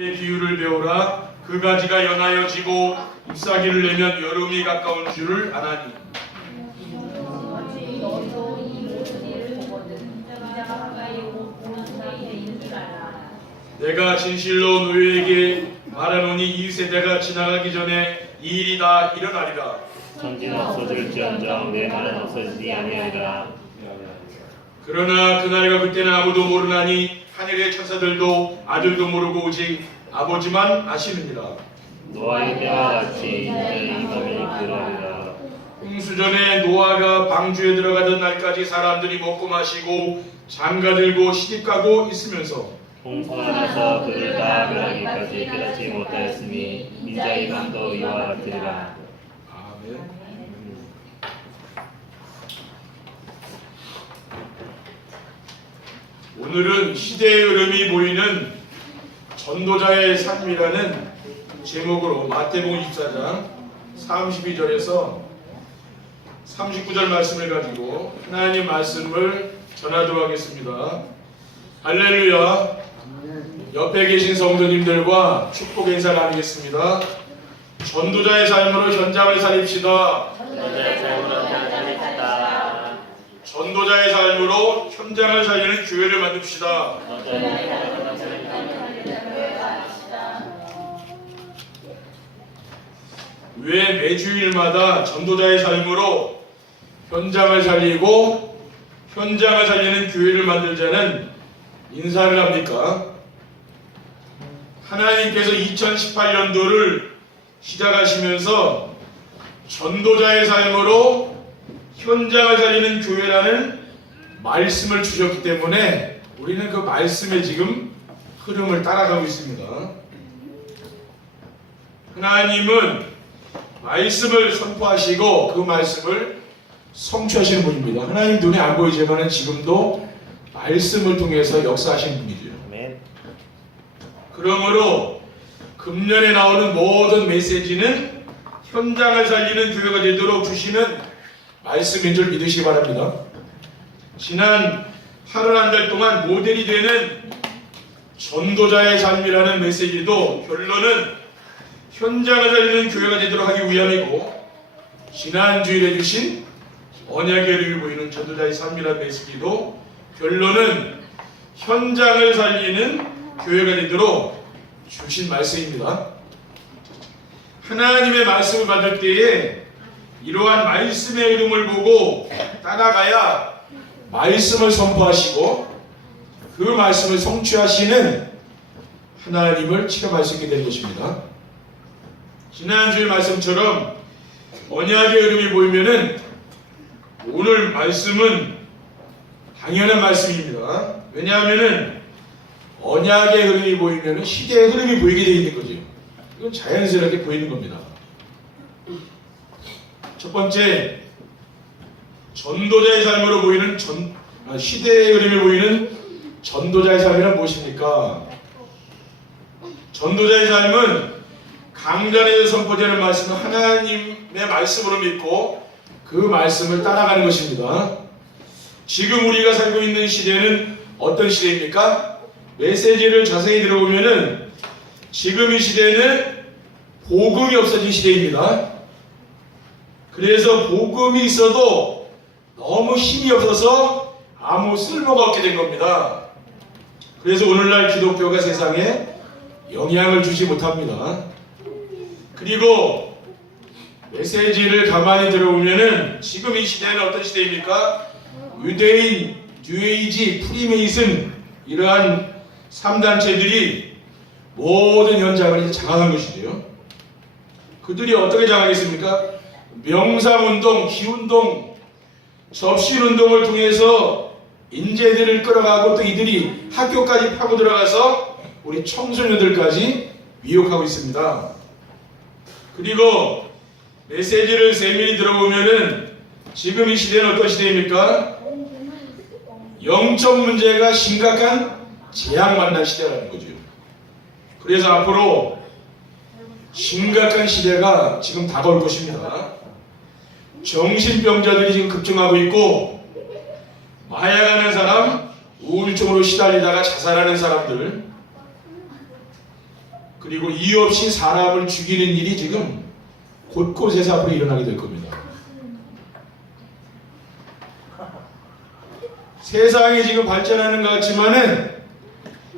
비유를 배우라. 그 가지가 연하여 지고 잎사귀를 내면 여름이 가까운 줄을 아나니. 내가 진실로 너희에게 말하노니 이 세대가 지나가기 전에 이 일이 다 일어나리라. 천지는 없어질지언정 내 말은 없어지지 아니하리라. 그러나 그날과 그때는 아무도 모르나니 하늘의 천사들도 아들도 모르고 오직 아버지만 아시느니라. 노아의 때와 같이 이제 이 밤이 그러리라. 홍수전에 노아가 방주에 들어가던 날까지 사람들이 먹고 마시고 장가들고 시집가고 있으면서 홍수가 나서 그를 다 멸하기까지 깨닫지 못하였으니 이제 이 밤도 이와 같으리라. 아멘. 오늘은 시대의 흐름이 보이는 전도자의 삶이라는 제목으로 마태복음 24장 32절에서 39절 말씀을 가지고 하나님 말씀을 전하도록 하겠습니다. 할렐루야. 옆에 계신 성도님들과 축복 인사 나누겠습니다. 전도자의 삶으로 현장을 살립시다. 전도자의 삶으로 현장을 살리는 교회를 만듭시다. 왜 매주일마다 전도자의 삶으로 현장을 살리고 현장을 살리는 교회를 만들자는 인사를 합니까? 하나님께서 2018년도를 시작하시면서 전도자의 삶으로 현장을 살리는 교회라는 말씀을 주셨기 때문에 우리는 그 말씀에 지금 흐름을 따라가고 있습니다. 하나님은 말씀을 선포하시고 그 말씀을 성취하시는 분입니다. 하나님 눈에 안 보이지만 지금도 말씀을 통해서 역사하시는 분이죠. 그러므로 금년에 나오는 모든 메시지는 현장을 살리는 교회가 되도록 주시는 말씀인 줄 믿으시기 바랍니다. 지난 8월 한 달 동안 모델이 되는 전도자의 삶이라는 메시지도 결론은 현장을 살리는 교회가 되도록 하기 위함이고, 지난 주일에 주신 언약의 흐름이 보이는 전도자의 삶이라는 메시지도 결론은 현장을 살리는 교회가 되도록 주신 말씀입니다. 하나님의 말씀을 받을 때에 이러한 말씀의 이름을 보고 따라가야 말씀을 선포하시고 그 말씀을 성취하시는 하나님을 체험할 수 있게 된 것입니다. 지난주의 말씀처럼 언약의 흐름이 보이면은 오늘 말씀은 당연한 말씀입니다. 왜냐하면은 언약의 흐름이 보이면은 시대의 흐름이 보이게 되어 있는 거죠. 이건 자연스럽게 보이는 겁니다. 첫 번째, 전도자의 삶으로 보이는 시대의 흐름이 보이는 전도자의 삶이란 무엇입니까? 전도자의 삶은 강단에서 선포되는 말씀은 하나님의 말씀으로 믿고 그 말씀을 따라가는 것입니다. 지금 우리가 살고 있는 시대는 어떤 시대입니까? 메시지를 자세히 들어보면은 지금 이 시대는 복음이 없어진 시대입니다. 그래서 복음이 있어도 너무 힘이 없어서 아무 쓸모가 없게 된 겁니다. 그래서 오늘날 기독교가 세상에 영향을 주지 못합니다. 그리고 메시지를 가만히 들어보면은 지금 이 시대는 어떤 시대입니까? 유대인, 뉴에이지, 프리메이슨 이러한 3단체들이 모든 현장을 장악한 것이죠. 그들이 어떻게 장악했습니까? 명상운동, 기운동, 접신운동을 통해서 인재들을 끌어가고 또 이들이 학교까지 파고 들어가서 우리 청소년들까지 미혹하고 있습니다. 그리고 메시지를 세밀히 들어보면은 지금 이 시대는 어떤 시대입니까? 영적 문제가 심각한 재앙 만난 시대라는 거죠. 그래서 앞으로 심각한 시대가 지금 다가올 것입니다. 정신병자들이 지금 급증하고 있고, 마약하는 사람, 우울증으로 시달리다가 자살하는 사람들, 그리고 이유 없이 사람을 죽이는 일이 지금 곳곳에서 앞으로 일어나게 될 겁니다. 세상이 지금 발전하는 것 같지만은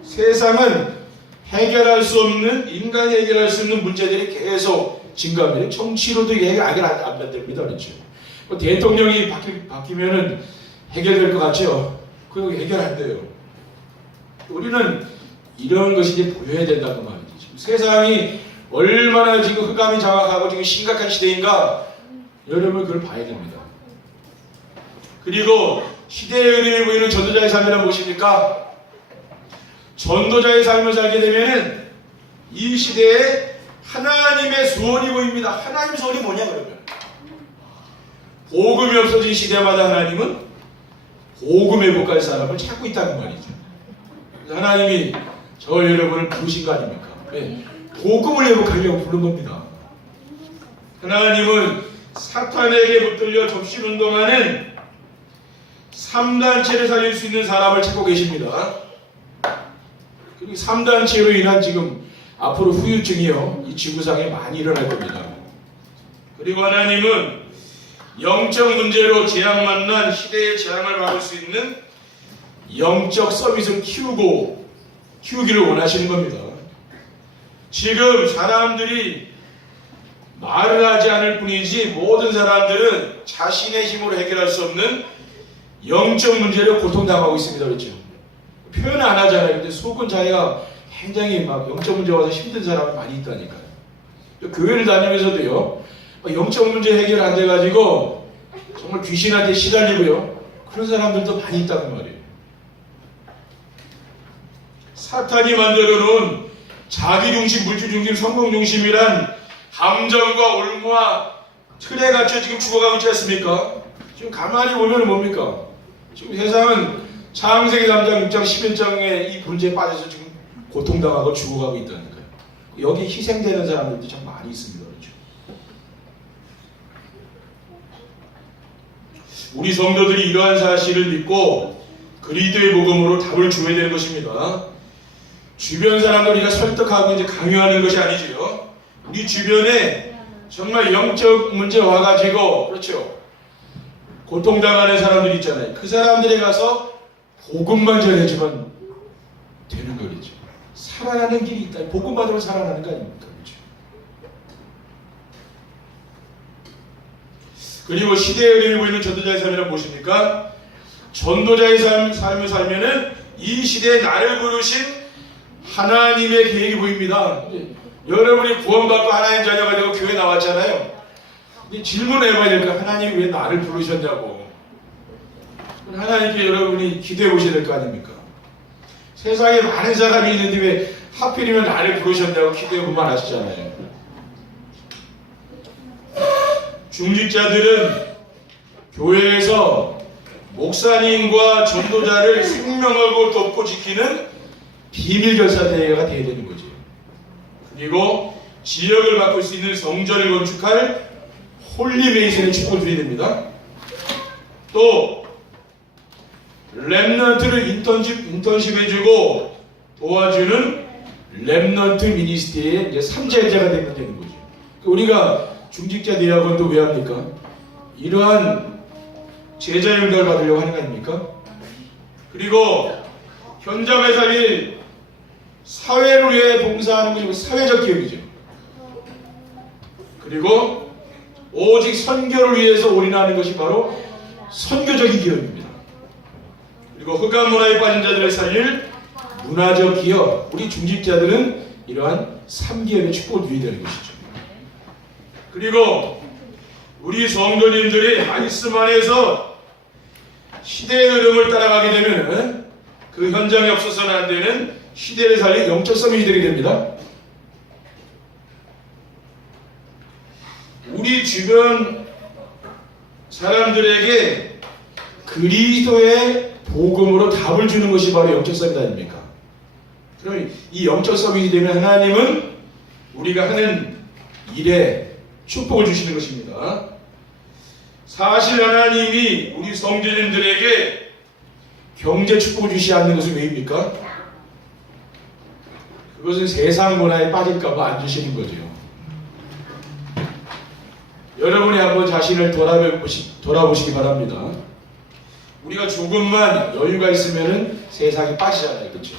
세상은 해결할 수 없는, 인간이 해결할 수 없는 문제들이 계속 증가합니다. 정치로도 이게 해결 안 됩니다. 그렇죠? 대통령이 바뀌면은 해결될 것 같죠? 그거 해결 안 돼요. 우리는 이런 것이 이제 보여야 된다고 말이죠. 지금 세상이 얼마나 지금 흑암이 장악하고 지금 심각한 시대인가, 여러분 그걸 봐야 됩니다. 그리고 시대의 흐름이 보이는 전도자의 삶이란 무엇입니까? 전도자의 삶을 살게 되면은 이 시대에 하나님의 소원이 보입니다. 하나님의 소원이 뭐냐 그러면? 복음이 없어진 시대마다 하나님은 복음 회복할 사람을 찾고 있다는 말이죠. 하나님이 저 여러분을 부르신 거 아닙니까? 네. 복음을 회복하려고 부른 겁니다. 하나님은 사탄에게 붙들려 접신운동하는 3단체를 살릴 수 있는 사람을 찾고 계십니다. 그리고 3단체로 인한 지금 앞으로 후유증이요, 이 지구상에 많이 일어날 겁니다. 그리고 하나님은 영적 문제로 재앙 만난 시대의 재앙을 막을 수 있는 영적 서밋을 키우기를 원하시는 겁니다. 지금 사람들이 말을 하지 않을 뿐이지 모든 사람들은 자신의 힘으로 해결할 수 없는 영적 문제로 고통당하고 있습니다. 그렇죠? 표현 안 하잖아요. 근데 속은 자기가 굉장히 막 영적 문제 와서 힘든 사람이 많이 있다니까요. 교회를 다니면서도요, 영적 문제 해결 안 돼가지고 정말 귀신한테 시달리고요, 그런 사람들도 많이 있다는 말이에요. 사탄이 만들어 놓은 자기중심, 물질중심, 성공중심이란 감정과 올무와 틀에 갇혀 지금 죽어가고 있지 않습니까? 지금 가만히 보면 뭡니까? 지금 세상은 창세기 3장, 6장, 11장의 이 문제에 빠져서 지금 고통당하고 죽어가고 있다니까요. 여기 희생되는 사람들도 참 많이 있습니다. 그렇죠? 우리 성도들이 이러한 사실을 믿고 그리스도의 복음으로 답을 줘야 되는 것입니다. 주변 사람들 우리가 설득하고 이제 강요하는 것이 아니지요. 우리 주변에 정말 영적 문제 와가지고, 그렇죠, 고통당하는 사람들이 있잖아요. 그 사람들에 가서 복음만 전해주면 되는 거겠죠. 살아나는 길이 있다. 복음 받으면 살아나는 거 아닙니까? 그렇죠? 그리고 시대의 흐름이 보이는 전도자의 삶이란 무엇입니까? 전도자의 삶을 살면은 이 시대에 나를 부르신 하나님의 계획이 보입니다. 여러분이 구원받고 하나님 자녀가 되고 교회 나왔잖아요. 근데 질문해봐야 될까? 하나님이 왜 나를 부르셨냐고. 하나님께 여러분이 기도해 보셔야 될 거 아닙니까? 세상에 많은 사람이 있는데 왜 하필이면 나를 부르셨냐고 기도해 보면 아시잖아요. 중직자들은 교회에서 목사님과 전도자를 생명하고 돕고 지키는 비밀 결사대회가 되어야 되는 거죠. 그리고 지역을 바꿀 수 있는 성전을 건축할 홀리메이슨의 축복을 드려야 됩니다. 또 렘넌트를 인턴십해주고 도와주는 렘넌트 미니스트리의 이제 3제자가 되면 되는 거죠. 우리가 중직자 대학원도 왜 합니까? 이러한 제자 연결 받으려고 하는 거 아닙니까? 그리고 현장에 살릴 사회를 위해 봉사하는 것이 사회적 기업이죠. 그리고 오직 선교를 위해서 올인하는 것이 바로 선교적인 기업입니다. 그리고 흑암 문화에 빠진 자들을 살릴 문화적 기업, 우리 중직자들은 이러한 3기업의 축복을 누려야 되는 것이죠. 그리고 우리 성도님들이 말씀 안에서 시대의 흐름을 따라가게 되면 그 현장에 없어서는 안 되는 시대를 살릴 영적 서밋이 되게 됩니다. 우리 주변 사람들에게 그리스도의 복음으로 답을 주는 것이 바로 영적 서밋 아닙니까? 그럼 이 영적 서밋이 되면 하나님은 우리가 하는 일에 축복을 주시는 것입니다. 사실 하나님이 우리 성도님들에게 경제 축복을 주시지 않는 것은 왜입니까? 그것은 세상 문화에 빠질까봐 안 주시는 거죠. 여러분이 한번 자신을 돌아보시기 바랍니다. 우리가 조금만 여유가 있으면은 세상에 빠지잖아요. 그렇죠?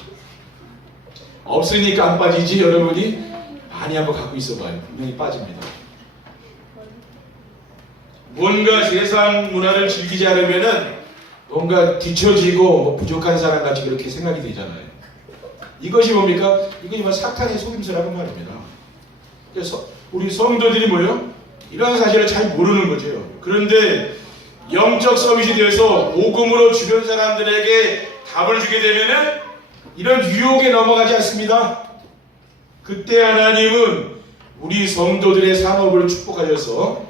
없으니까 안 빠지지. 여러분이 많이 한번 갖고 있어봐요. 분명히 빠집니다. 뭔가 세상 문화를 즐기지 않으면은 뭔가 뒤처지고 뭐 부족한 사람 같이 그렇게 생각이 되잖아요. 이것이 뭡니까? 이것이 사탄의 속임수라는 말입니다. 그래서 우리 성도들이 뭐예요? 이러한 사실을 잘 모르는 거죠. 그런데 영적 서밋이 되어서 복음으로 주변 사람들에게 답을 주게 되면은 이런 유혹에 넘어가지 않습니다. 그때 하나님은 우리 성도들의 산업을 축복하셔서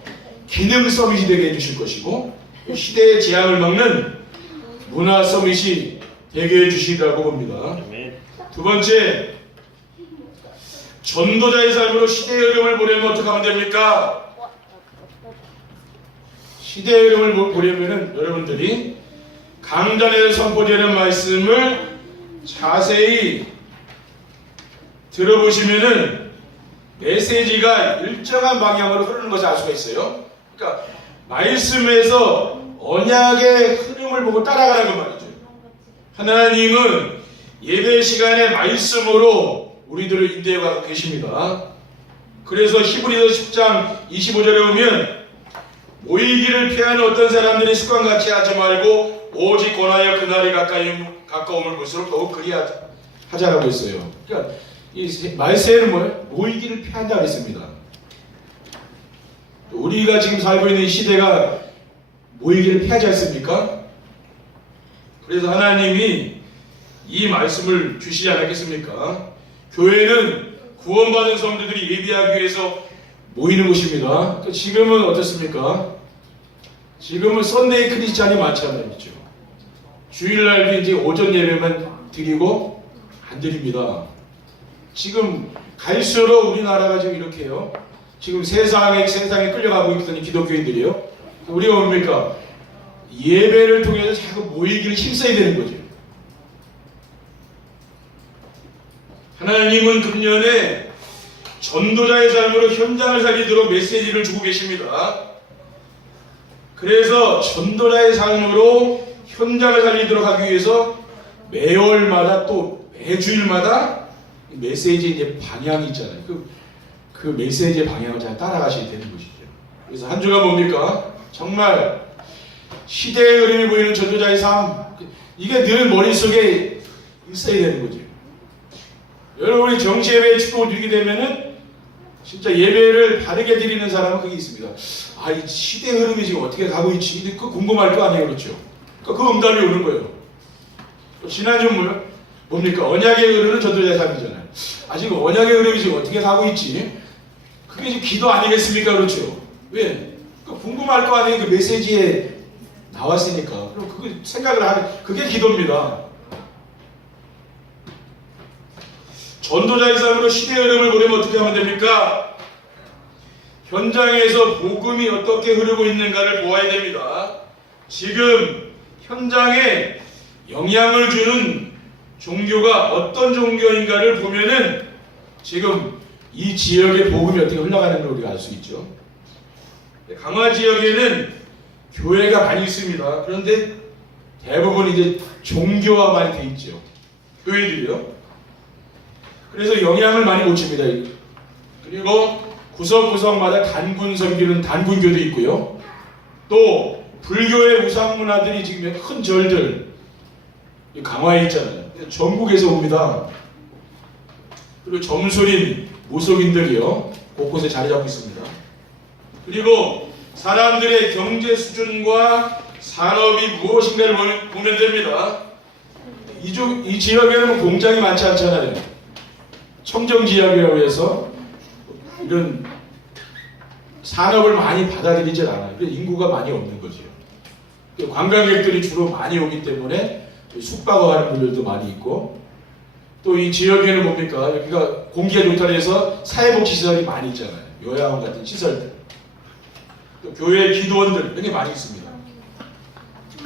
기능 서밋이 되게 해주실 것이고 시대의 재앙을 막는 문화 서밋이 되게 해주시리라고 봅니다. 두 번째, 전도자의 삶으로 시대의 흐름을 보려면 어떻게 하면 됩니까? 시대의 흐름을 보려면 여러분들이 강단에서 선포되는 말씀을 자세히 들어보시면은 메시지가 일정한 방향으로 흐르는 것을 알 수가 있어요. 그러니까 말씀에서 언약의 흐름을 보고 따라가라는 말이죠. 하나님은 예배 시간에 말씀으로 우리들을 인도해 가고 계십니다. 그래서 히브리서 10장 25절에 보면 모이기를 피하는 어떤 사람들이 습관같이 하지 말고 오직 권하여 그날이 가까움을 볼수록 더욱 그리하자라고 했어요. 그러니까 이 말세는 뭐예요? 모이기를 피한다 그랬습니다. 우리가 지금 살고 있는 시대가 모이기를 피하지 않습니까? 그래서 하나님이 이 말씀을 주시지 않았겠습니까? 교회는 구원받은 성도들이 예배하기 위해서 모이는 곳입니다. 지금은 어떻습니까? 지금은 썬데이 크리스찬이 많잖아요. 그렇죠? 주일날도 이제 오전 예배만 드리고 안 드립니다. 지금 갈수록 우리나라가 지금 이렇게 해요. 지금 세상에 끌려가고 있던 기독교인들이요. 우리가 뭡니까? 예배를 통해서 자꾸 모이기를 힘써야 되는 거죠. 하나님은 금년에 전도자의 삶으로 현장을 살리도록 메시지를 주고 계십니다. 그래서 전도자의 삶으로 현장을 살리도록 하기 위해서 매월마다 또 매주일마다 메시지 이제 방향이 있잖아요. 그 메시지의 방향을 잘 따라가셔야 되는 것이죠. 그래서 한 주가 뭡니까? 정말 시대의 흐름이 보이는 전도자의 삶, 이게 늘 머릿속에 있어야 되는 거죠. 여러분이 정시 예배의 축복을 누리게 되면은 진짜 예배를 바르게 드리는 사람은 그게 있습니다. 아, 이 시대의 흐름이 지금 어떻게 가고 있지? 근데 그 궁금할 거 아니에요, 그렇죠? 그러니까 그 응답이 오는 거예요. 지난주는 뭡니까? 언약의 흐름은 전도자의 삶이잖아요. 아, 지금 언약의 흐름이 지금 어떻게 가고 있지? 그게 지금 기도 아니겠습니까? 그렇죠? 왜? 그 궁금할 거 아니에요? 그 메시지에 나왔으니까. 그럼 그거 생각을 하는, 그게 기도입니다. 전도자의 삶으로 시대의 흐름을 보려면 어떻게 하면 됩니까? 현장에서 복음이 어떻게 흐르고 있는가를 보아야 됩니다. 지금 현장에 영향을 주는 종교가 어떤 종교인가를 보면은 지금 이 지역의 복음이 어떻게 흘러가는 걸 우리가 알 수 있죠. 강화 지역에는 교회가 많이 있습니다. 그런데 대부분 이제 종교화 많이 돼 있죠. 교회들이요. 그래서 영향을 많이 못 줍니다. 그리고 구석구석마다 단군 섬기는 단군교도 있고요. 또 불교의 우상 문화들이 지금 큰 절들 강화에 있잖아요. 전국에서 옵니다. 그리고 점술인, 무속인들이요. 곳곳에 자리 잡고 있습니다. 그리고 사람들의 경제 수준과 산업이 무엇인가를 보면 됩니다. 이 지역에는 공장이 많지 않잖아요. 청정지역이라고 해서 이런 산업을 많이 받아들이지 않아요. 인구가 많이 없는 거죠. 관광객들이 주로 많이 오기 때문에 숙박하는 분들도 많이 있고, 또 이 지역에는 뭡니까? 여기가 공기가 좋다고 해서 사회복지시설이 많이 있잖아요. 요양원 같은 시설들. 또 교회 기도원들 이런 게 많이 있습니다.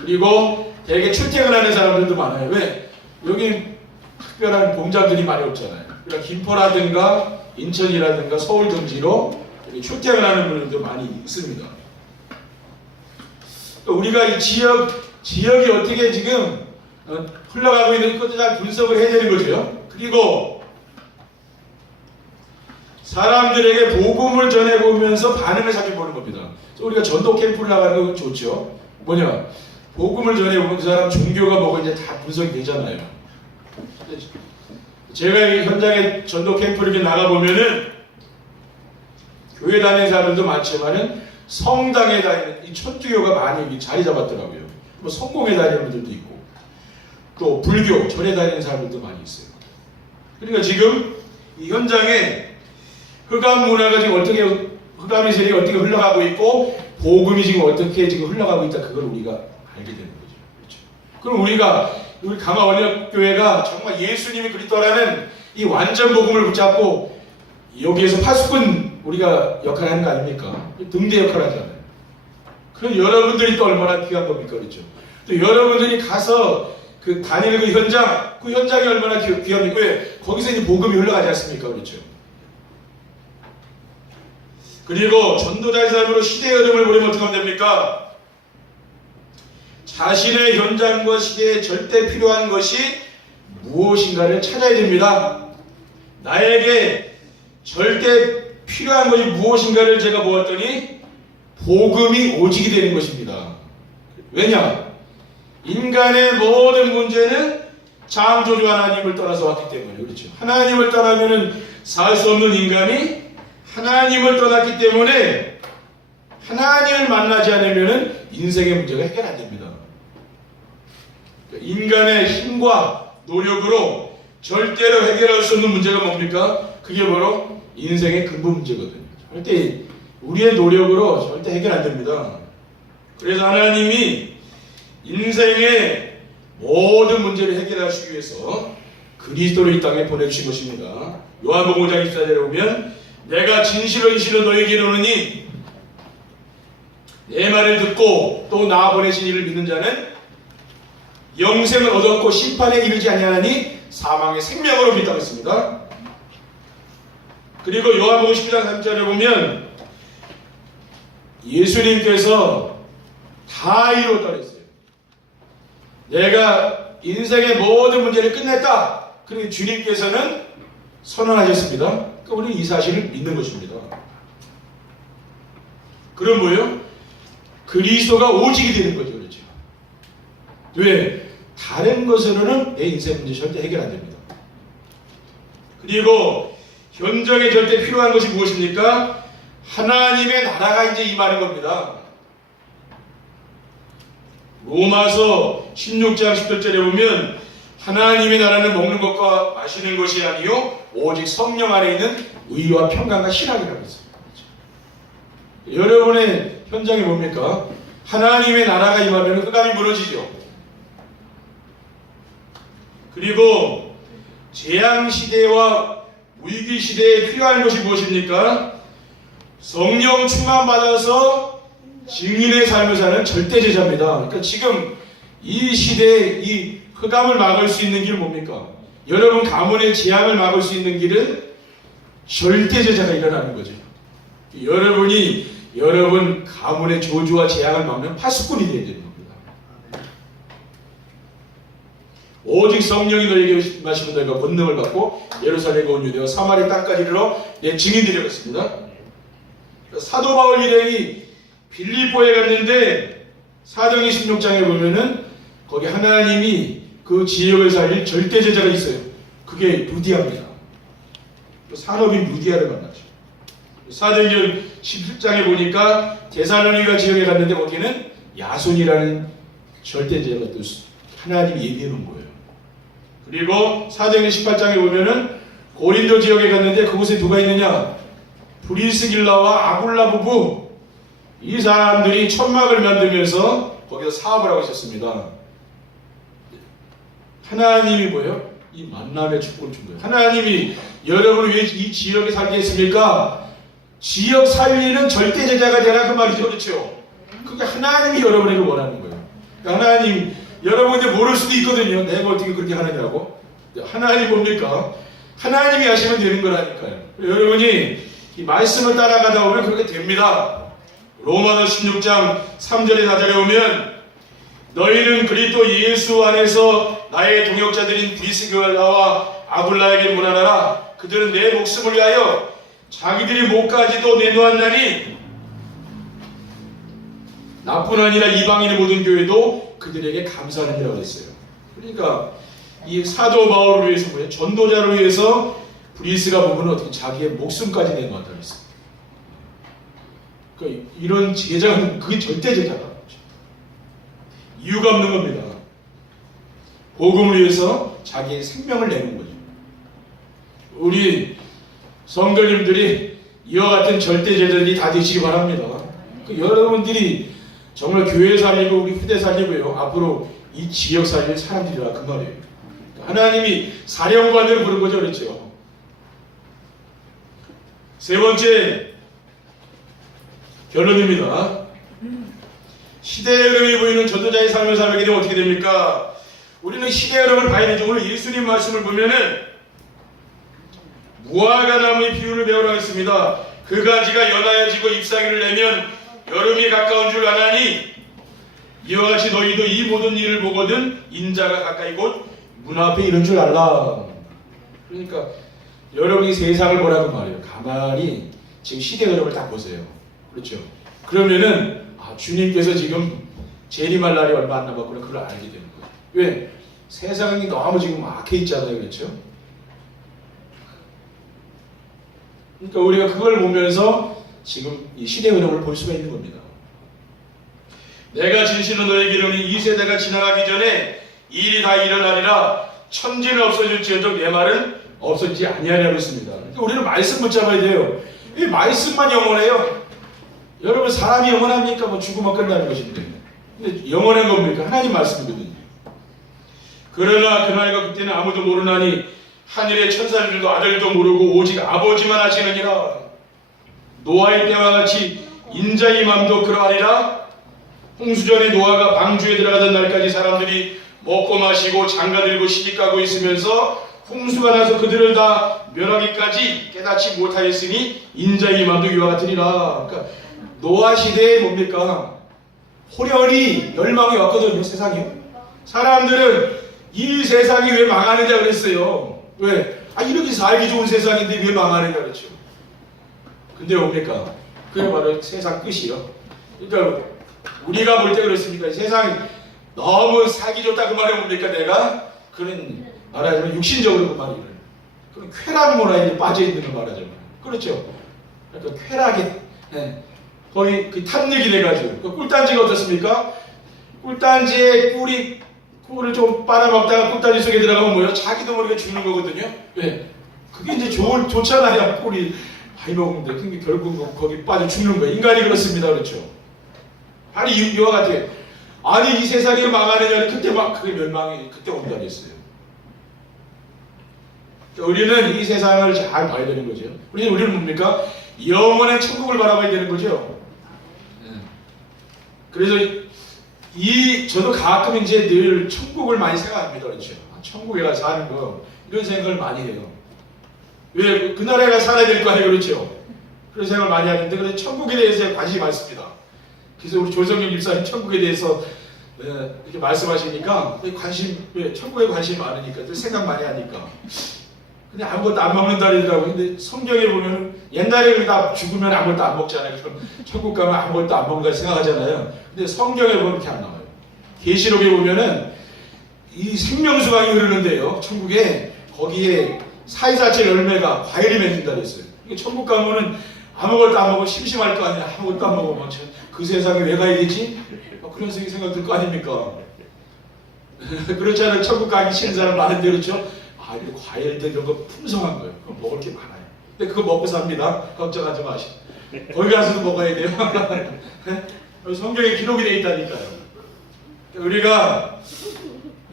그리고 되게 출퇴근하는 사람들도 많아요. 왜? 여기 특별한 공장들이 많이 없잖아요. 그러니까 김포라든가 인천이라든가 서울 등지로 출퇴근을 하는 분들도 많이 있습니다. 우리가 이 지역이 어떻게 지금 흘러가고 있는 것도 잘 분석을 해야 되는 거죠. 그리고 사람들에게 복음을 전해보면서 반응을 살펴보는 겁니다. 우리가 전도 캠프를 나가는 건 좋죠. 뭐냐? 복음을 전해보면 그 사람 종교가 뭐가 이제 다 분석이 되잖아요. 제가 이 현장에 전도 캠프를 이렇게 나가보면은 교회 다니는 사람들도 많지만은 성당에 다니는 이 천주교가 많이 자리 잡았더라고요. 뭐 성공에 다니는 분들도 있고 또 불교 절에 다니는 사람들도 많이 있어요. 그러니까 지금 이 현장에 흑암 문화가 지금 어떻게 흑암의 세력이 어떻게 흘러가고 있고 복음이 지금 어떻게 지금 흘러가고 있다 그걸 우리가 알게 되는 거죠. 그렇죠? 그럼 우리 강화원역교회가 정말 예수님이 그리스도라는 이 완전 복음을 붙잡고 여기에서 파수꾼 우리가 역할을 하는 거 아닙니까? 등대 역할을 하잖아요. 그럼 여러분들이 또 얼마나 귀한 겁니까? 그렇죠? 또 여러분들이 가서 그 다니는 그 현장이 얼마나 귀합니까? 왜? 거기서 이제 복음이 흘러가지 않습니까? 그렇죠? 그리고 전도자의 삶으로 시대의 흐름을 보려면 어떻게 하면 됩니까? 자신의 현장과 시대에 절대 필요한 것이 무엇인가를 찾아야 됩니다. 나에게 절대 필요한 것이 무엇인가를 제가 보았더니 복음이 오직이 되는 것입니다. 왜냐? 인간의 모든 문제는 창조주 하나님을 떠나서 왔기 때문에 그렇죠. 하나님을 떠나면은 살 수 없는 인간이 하나님을 떠났기 때문에 하나님을 만나지 않으면은 인생의 문제가 해결 안 됩니다. 인간의 힘과 노력으로 절대로 해결할 수 없는 문제가 뭡니까? 그게 바로 인생의 근본 문제거든요. 절대 우리의 노력으로 절대 해결 안 됩니다. 그래서 하나님이 인생의 모든 문제를 해결하시기 위해서 그리스도를 이 땅에 보내주신 것입니다. 요한복음 5장 24절에 보면 내가 진실로 너희에게 이르노니 내 말을 듣고 또 나 보내신 이를 믿는 자는 영생을 얻었고 심판에 이르지 아니하나니 사망의 생명으로 믿다고 했습니다. 그리고 요한복음 10장 3절에 보면 예수님께서 다 이루었다 그랬어요. 내가 인생의 모든 문제를 끝냈다. 그리고 주님께서는 선언하셨습니다. 그러니까 우리는 이 사실을 믿는 것입니다. 그럼 뭐예요? 그리스도가 오직이 되는 거죠. 그렇죠? 왜? 다른 것으로는 내 인생 문제 절대 해결 안 됩니다. 그리고 현장에 절대 필요한 것이 무엇입니까? 하나님의 나라가 이제 임하는 겁니다. 로마서 16장 10절에 보면 하나님의 나라는 먹는 것과 마시는 것이 아니요 오직 성령 안에 있는 의와 평강과 신앙이라고 했습니다. 여러분의 현장이 뭡니까? 하나님의 나라가 임하면 흑암이 무너지죠. 그리고 재앙시대와 위기시대에 필요한 것이 무엇입니까? 성령 충만받아서 증인의 삶을 사는 절대제자입니다. 그러니까 지금 이 시대에 이 흑암을 막을 수 있는 길은 뭡니까? 여러분 가문의 재앙을 막을 수 있는 길은 절대제자가 일어나는 거죠. 여러분 가문의 저주와 재앙을 막는 파수꾼이 되어야 되는 겁니다. 오직 성령이 너에게 마시면 너희가 권능을 받고 예루살렘과 온 유대와 사마리아 땅까지 이르러 내 증인이 되었습니다. 사도 바울 일행이 빌립보에 갔는데 사도행전 16장에 보면은 거기 하나님이 그 지역을 살릴 절대제자가 있어요. 그게 루디아입니다. 산업인 루디아를 만나죠. 사도행전 17장에 보니까 데살로니가 지역에 갔는데 거기는 야손이라는 절대제자가 또 하나님이 예비해 놓은 거예요. 그리고 사도행전 18장에 보면은 고린도 지역에 갔는데 그곳에 누가 있느냐? 브리스길라와 아굴라 부부 이 사람들이 천막을 만들면서 거기서 사업을 하고 있었습니다. 하나님이 뭐예요? 이 만남의 축복을 준 거예요. 하나님이 여러분을 왜 이 지역에 살게 했습니까? 지역 살리는 절대제자가 되라 그 말이죠. 그렇죠? 그게 하나님이 여러분에게 원하는 거예요. 그러니까 하나님 여러분이 모를 수도 있거든요. 내가 어떻게 그렇게 하느냐고. 하나님 뭡니까? 하나님이 하시면 되는 거라니까요. 여러분이 이 말씀을 따라가다 보면 그렇게 됩니다. 로마서 16장 3절에 4절에 오면 너희는 그리스도 예수 안에서 나의 동역자들인 브리스길라와 아굴라에게 문안하라. 그들은 내 목숨을 위하여 자기들이 목까지도 내놓았나니 나뿐 아니라 이방인의 모든 교회도 그들에게 감사하느니라고 했어요. 그러니까 이 사도 바울을 위해서 뭐예요? 전도자를 위해서 브리스가 보면 어떻게 자기의 목숨까지 내놓았다고 했어요. 그러니까 이런 제자는 그게 절대 제자다. 이유가 없는 겁니다. 복음을 위해서 자기의 생명을 내는 거죠. 우리 성도님들이 이와 같은 절대 제자들이 다 되시기 바랍니다. 여러분들이 정말 교회 살리고 우리 후대 살리고요. 앞으로 이 지역 살릴 사람들이라 그 말이에요. 하나님이 사령관을 부른 거죠. 그렇죠. 세 번째 결론입니다. 시대의 흐름이 보이는 전도자의 삶을 살게 되면 어떻게 됩니까? 우리는 시대의 흐름을 봐야 되죠. 오늘 예수님 말씀을 보면은 무화과 나무의 비유를 배우라 했습니다. 그 가지가 연하여지고 잎사귀를 내면 여름이 가까운 줄 아나니 이와 같이 너희도 이 모든 일을 보거든 인자가 가까이 곧 문 앞에 이른 줄 알라. 그러니까 여러분이 세상을 보라는 말이에요. 가만히 지금 시대의 흐름을 딱 보세요. 그렇죠. 그러면은 주님께서 지금 재림할 날이 얼마 안 남았구나 그걸 알게 되는 거예요. 왜? 세상이 너무 지금 악해 있잖아요. 그렇죠. 그러니까 우리가 그걸 보면서 지금 이 시대 흐름을 볼 수가 있는 겁니다. 내가 진실로 너에게 이르노니 이 세대가 지나가기 전에 이 일이 다 일어나리라. 천지는 없어질지언정 내 말은 없어지지 아니하리라고 했습니다. 그러니까 우리는 말씀 붙잡아야 돼요. 이 말씀만 영원해요. 여러분 사람이 영원합니까? 뭐 죽으면 끝나는 것인데. 근데 영원한 겁니까? 하나님 말씀이거든요. 그러나 그날과 그때는 아무도 모르나니 하늘의 천사들도 아들도 모르고 오직 아버지만 아시느니라. 노아의 때와 같이 인자의 맘도 그러하리라. 홍수전에 노아가 방주에 들어가던 날까지 사람들이 먹고 마시고 장가들고 시집가고 있으면서 홍수가 나서 그들을 다 멸하기까지 깨닫지 못하였으니 인자의 맘도 이와 같으리라. 그러니까 노아 시대에 뭡니까? 호련히 멸망이 왔거든요. 세상이요. 사람들은 이 세상이 왜 망하느냐 그랬어요. 왜? 이렇게 살기 좋은 세상인데 왜 망하느냐 그랬죠. 근데 뭡니까? 그게 바로 세상 끝이요. 그러니까 우리가 볼 때 그렇습니까? 세상이 너무 살기 좋다 그 말이 뭡니까? 내가 그런 말하자면 육신적으로 그 말이에요. 그런 쾌락 문화에 빠져 있는 걸 말하자면 그렇죠. 그러니까 쾌락에 거의 그 탐닉이 돼가지고 그 꿀단지가 어떻습니까? 꿀단지에 꿀을 좀 빨아먹다가 꿀단지 속에 들어가면 뭐예요? 자기도 모르게 죽는 거거든요. 왜? 그게 이제 좋잖아요. 꿀이 많이 먹는데 근데 결국 거기 빠져 죽는 거예요. 인간이 그렇습니다. 그렇죠. 아니 이와 같아요. 아니 이 세상이 망하느냐는 그때 막 그게 멸망이 그때 온다 했어요. 우리는 이 세상을 잘 봐야 되는 거죠. 우리는 뭡니까? 영원한 천국을 바라봐야 되는 거죠. 그래서 저도 가끔 이제 늘 천국을 많이 생각합니다. 그렇죠. 천국에 가서 사는 거 이런 생각을 많이 해요. 왜? 그 나라에 가서 살아야 될 거 아니에요. 그렇죠. 그런 생각을 많이 하는데 그래서 천국에 대해서 관심이 많습니다. 그래서 우리 조성경 집사님 천국에 대해서 이렇게 말씀하시니까 천국에 관심이 많으니까 생각 많이 하니까 근데 아무것도 안 먹는다 그러더라고요. 근데 성경에 보면 옛날에 다 죽으면 아무것도 안 먹잖아요. 그럼 천국 가면 아무것도 안 먹는다 생각하잖아요. 근데 성경에 보면 그렇게 안 나와요. 계시록에 보면은 이 생명수강이 흐르는데요. 천국에 거기에 사이사철 열매가 과일이 맺는다 그랬어요. 천국 가면은 아무것도 안 먹으면 심심할 거 아니야. 아무것도 안 먹으면 그 세상에 왜 가야 되지? 그런 생각 들 거 아닙니까? 그렇지 않아요. 천국 가기 싫은 사람 많은데 그렇죠? 과일들 이런 거 풍성한 거예요. 그거 먹을 게 많아요. 근데 그거 먹고 삽니다. 걱정하지 마시고. 거기 가서도 먹어야 돼요. 성경에 기록이 되어 있다니까요. 우리가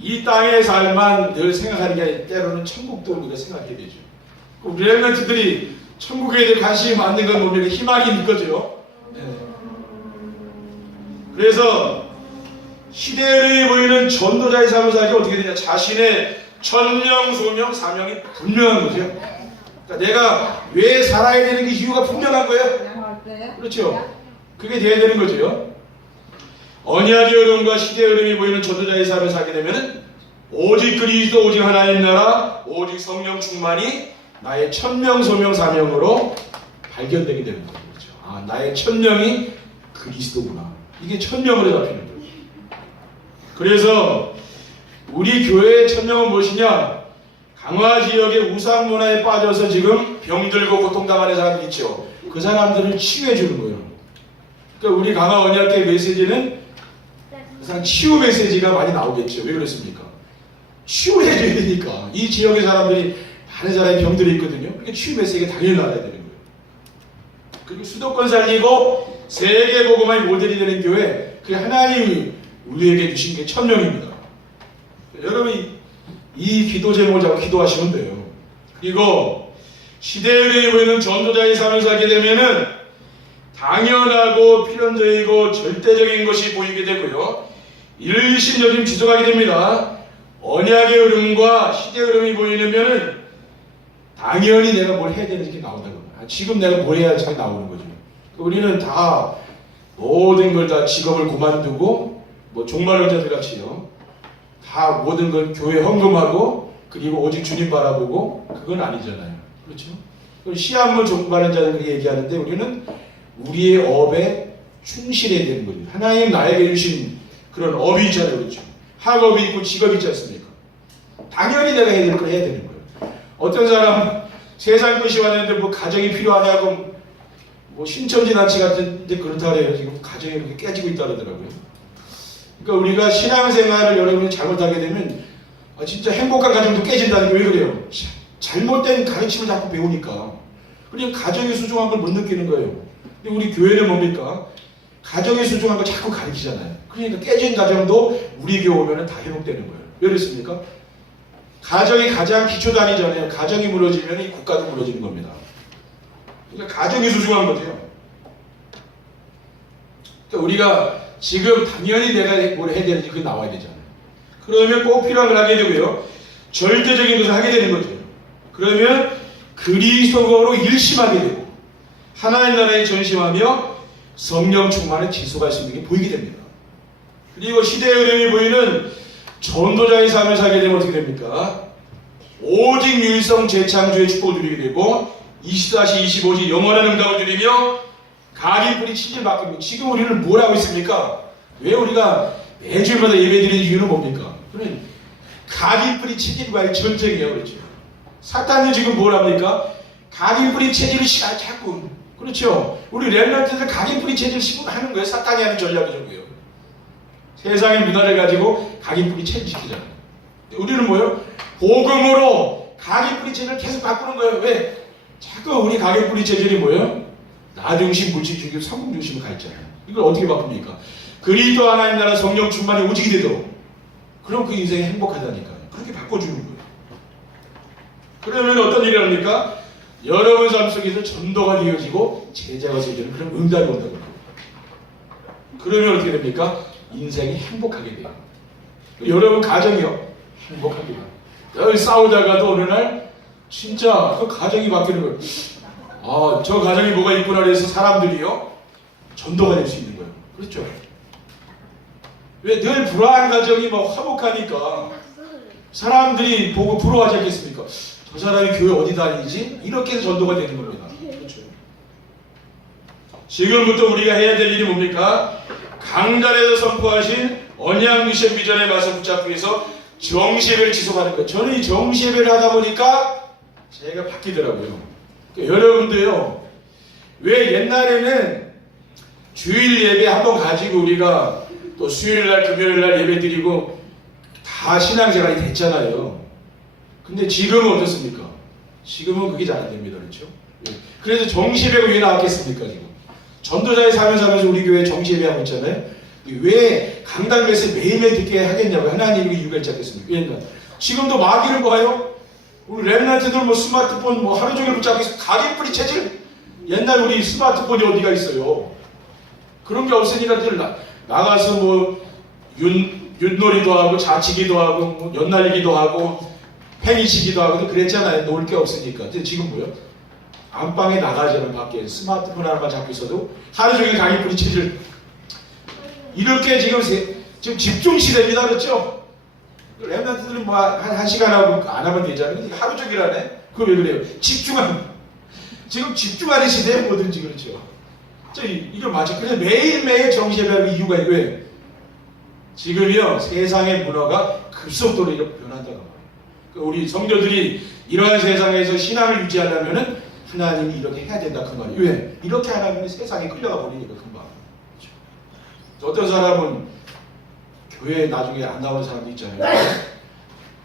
이 땅의 삶만 늘 생각하는 게 아니라 때로는 천국도 우리가 생각해야 되죠. 우리 랩런트들이 천국에 대해 관심이 많은 건 뭡니까? 희망이 있는 거죠. 그래서 시대에 보이는 전도자의 삶을 살기 어떻게 되냐? 자신의 천명, 소명, 사명이 분명한 거죠. 그러니까 내가 왜 살아야 되는 게 이유가 분명한 거예요. 그렇죠. 그게 돼야 되는 거죠. 언약의 흐름과 시대의 흐름이 보이는 전도자의 삶을 살게 되면 오직 그리스도, 오직 하나님 나라, 오직 성령 충만이 나의 천명, 소명, 사명으로 발견되게 되는 거죠. 아, 나의 천명이 그리스도구나. 이게 천명으로 잡히는 거예요. 그래서 우리 교회의 천명은 무엇이냐? 강화 지역의 우상 문화에 빠져서 지금 병들고 고통당하는 사람들이 있죠. 그 사람들을 치유해 주는 거예요. 그러니까 우리 강화 언약계 메시지는 항상 치유 메시지가 많이 나오겠죠. 왜 그렇습니까? 치유를 해줘야 되니까. 이 지역의 사람들이 많은 사람이 병들이 있거든요. 그러니까 치유 메시지가 당연히 나와야 되는 거예요. 그리고 수도권 살리고 세계 복음화의 모델이 되는 교회, 그게 하나님이 우리에게 주신 게 천명입니다. 여러분이 이 기도 제목을 잡고 기도하시면 돼요. 그리고 시대에 보이는 전도자의 삶을 살게 되면은 당연하고 필연적이고 절대적인 것이 보이게 되고요. 일신여심 지속하게 됩니다. 언약의 흐름과 시대의 흐름이 보이면은 당연히 내가 뭘 해야 되는지 나온다고. 지금 내가 뭘 해야 할지 나오는 거죠. 우리는 다 모든 걸 다 직업을 그만두고 뭐 종말론자들 같이요. 다 모든 걸 교회 헌금하고 그리고 오직 주님 바라보고 그건 아니잖아요. 그렇죠? 시한물 종말한 자들 그렇게 얘기하는데 우리는 우리의 업에 충실해야 되는 거죠. 하나님 나에게 주신 그런 업이 있잖아요. 그렇죠? 학업이 있고 직업이 있지 않습니까? 당연히 내가 해야 될 걸 해야 되는 거예요. 어떤 사람 세상 것이 왔는데 뭐 가정이 필요하냐고 뭐 신천지난치 같은데 그렇다 그래요. 지금 가정이 이렇게 깨지고 있다 그러더라고요. 그러니까 우리가 신앙생활을 여러분이 잘못하게 되면 진짜 행복한 가정도 깨진다는 게 왜 그래요? 잘못된 가르침을 자꾸 배우니까. 그러니까 가정이 소중한 걸 못 느끼는 거예요. 근데 우리 교회는 뭡니까? 가정이 소중한 걸 자꾸 가르치잖아요. 그러니까 깨진 가정도 우리 교회 오면 다 회복되는 거예요. 왜 그렇습니까? 가정이 가장 기초단위잖아요. 가정이 무너지면 이 국가도 무너지는 겁니다. 그러니까 가정이 소중한 거죠. 그러니까 우리가 지금 당연히 내가 뭘 해야 되는지 그게 나와야 되잖아요. 그러면 꼭 필요한 걸 하게 되고요. 절대적인 것을 하게 되는 거죠. 그러면 그리스도로 일심하게 되고 하나님 나라에 전심하며 성령 충만을 지속할 수 있는 게 보이게 됩니다. 그리고 시대의 흐름이 보이는 전도자의 삶을 살게 되면 어떻게 됩니까? 오직 유일성 재창조의 축복을 누리게 되고 24시 25시 영원한 응답을 누리며 가기뿌리 치질 맡깁니다. 지금 우리는 뭘 하고 있습니까? 왜 우리가 매주마다 예배드리는 이유는 뭡니까? 그러면 가기뿌리 체질과의 전쟁이에요. 그렇죠? 사탄은 지금 뭘 합니까? 가기뿌리 체질을 자꾸 그렇죠? 우리 렘넌트들 가기뿌리 체질을 하는 거예요. 사탄이 하는 전략이죠. 세상의 문화를 가지고 가기뿌리 체질 시키잖아요. 우리는 뭐예요? 복음으로 가기뿌리 체질을 계속 바꾸는 거예요. 왜? 자꾸 우리 가기뿌리 체질이 뭐예요? 나 중심, 물질 중심, 성공 중심을 가 있잖아요. 이걸 어떻게 바꿉니까? 그리스도 하나님 나라 성령 충만이 오직이 되도록. 그럼 그 인생이 행복하다니까요. 그렇게 바꿔주는 거예요. 그러면 어떤 일이 합니까? 여러분 삶 속에서 전도가 되어지고 제자가 되어지는 그런 응답이 온다고 합니다. 그러면 어떻게 됩니까? 인생이 행복하게 돼요. 여러분 가정이요. 행복합니다. 늘 싸우다가도 어느 날 진짜 그 가정이 바뀌는 거예요. 아, 저 가정이 뭐가 있구나 그래서 사람들이요. 전도가 될 수 있는 거예요. 그렇죠? 왜 늘 불화한 가정이 막 화목하니까 사람들이 보고 부러워하지 않겠습니까? 저 사람이 교회 어디 다니지? 이렇게 해서 전도가 되는 겁니다. 그렇죠? 지금부터 우리가 해야 될 일이 뭡니까? 강단에서 선포하신 언약 미션 비전에 맞서 붙잡기 위해서 정시예배를 지속하는 거예요. 저는 이 정시예배를 하다 보니까 제가 바뀌더라고요. 그러니까 여러분도요. 왜 옛날에는 주일 예배 한번 가지고 우리가 또 수요일날 금요일날 예배 드리고 다 신앙생활이 됐잖아요. 근데 지금은 어떻습니까? 지금은 그게 잘 안 됩니다. 그렇죠? 그래서 정시예배가 왜 나왔겠습니까? 지금 전도자의 삶을 살면서 우리 교회 정시예배 하고 있잖아요. 왜 강단에서 매일매일 듣게 하겠냐고요. 하나님이 이유가 있지 않겠습니까? 그러니까 지금도 마귀를 봐요. 우리 렘넌트들 뭐 스마트폰 뭐 하루 종일 붙잡고 있어. 가기뿌리 체질. 옛날 우리 스마트폰이 어디가 있어요. 그런 게 없으니까 나가서 뭐 윷놀이도 하고 자치기도 하고 뭐 연날리기도 하고 팽이치기도 하고 그랬잖아요. 놀 게 없으니까. 근데 지금 뭐요? 안방에 나가자면 밖에 스마트폰 하나만 잡고 있어도 하루 종일 강의풀이 체질. 이렇게 지금 집중 시대입니다. 그렇죠? 랩런트들은 뭐 한 시간 하고 안 하면 되잖아요. 근데 하루 종일 하네? 그거 왜 그래요? 지금 집중하는 시대에 뭐든지 그렇죠. 이걸 맞죠. 그래서 매일매일 정시예배하는 이유가 왜? 지금이요 세상의 문화가 급속도로 이렇게 변한다고 말해요. 우리 성도들이 이러한 세상에서 신앙을 유지하려면은 하나님이 이렇게 해야 된다 그 말이에요. 왜? 이렇게 안 하면 세상에 끌려가 버리니까 금방. 그렇죠? 어떤 사람은 교회에 나중에 안 나오는 사람도 있잖아요.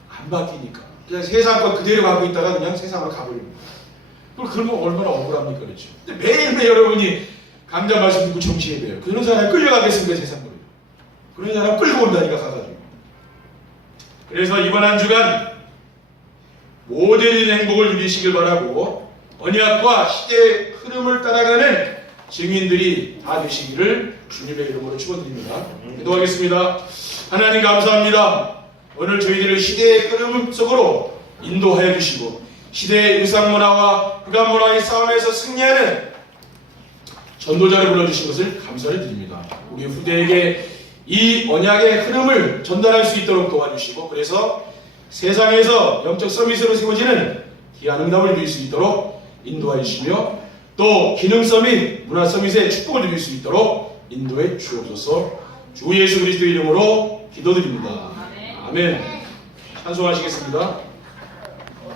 안 바뀌니까 그냥 세상 거 그대로 가고 있다가 그냥 세상으로 가버립니다. 그러면 얼마나 억울합니까? 그렇죠? 근데 매일매일 여러분이 강좌 말씀 듣고 정시예배요. 그런 사람이 끌려가겠습니까? 세상으로. 그런 사람 끌고 온다니까 가가지고. 그래서 이번 한 주간 모든 행복을 누리시길 바라고 언약과 시대의 흐름을 따라가는 증인들이 다 되시기를 주님의 이름으로 축원드립니다. 기도하겠습니다. 하나님 감사합니다. 오늘 저희들을 시대의 흐름 속으로 인도하여 주시고 시대의 의상문화와 흑암문화의 싸움에서 승리하는 전도자를 불러주신 것을 감사를 드립니다. 우리 후대에게 이 언약의 흐름을 전달할 수 있도록 도와주시고 그래서 세상에서 영적 서밋으로 세워지는 귀한 응답을 누릴 수 있도록 인도하여 주시며 또 기능 서밋, 문화 서밋의 축복을 누릴 수 있도록 인도해 주옵소서. 주 예수 그리스도 이름으로 기도드립니다. 아멘. 찬송하시겠습니다.